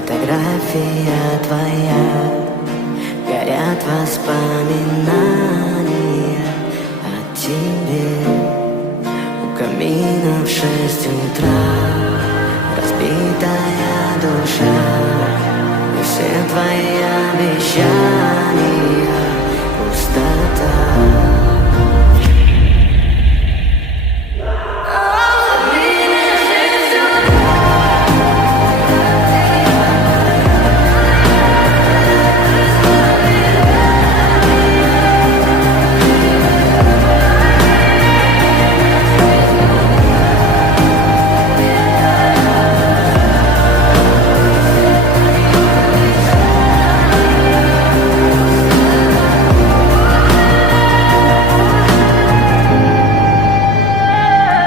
Фотография твоя, горят воспоминания о тебе. У камина в 6 утра разбитая душа, и все твои обещания пустота.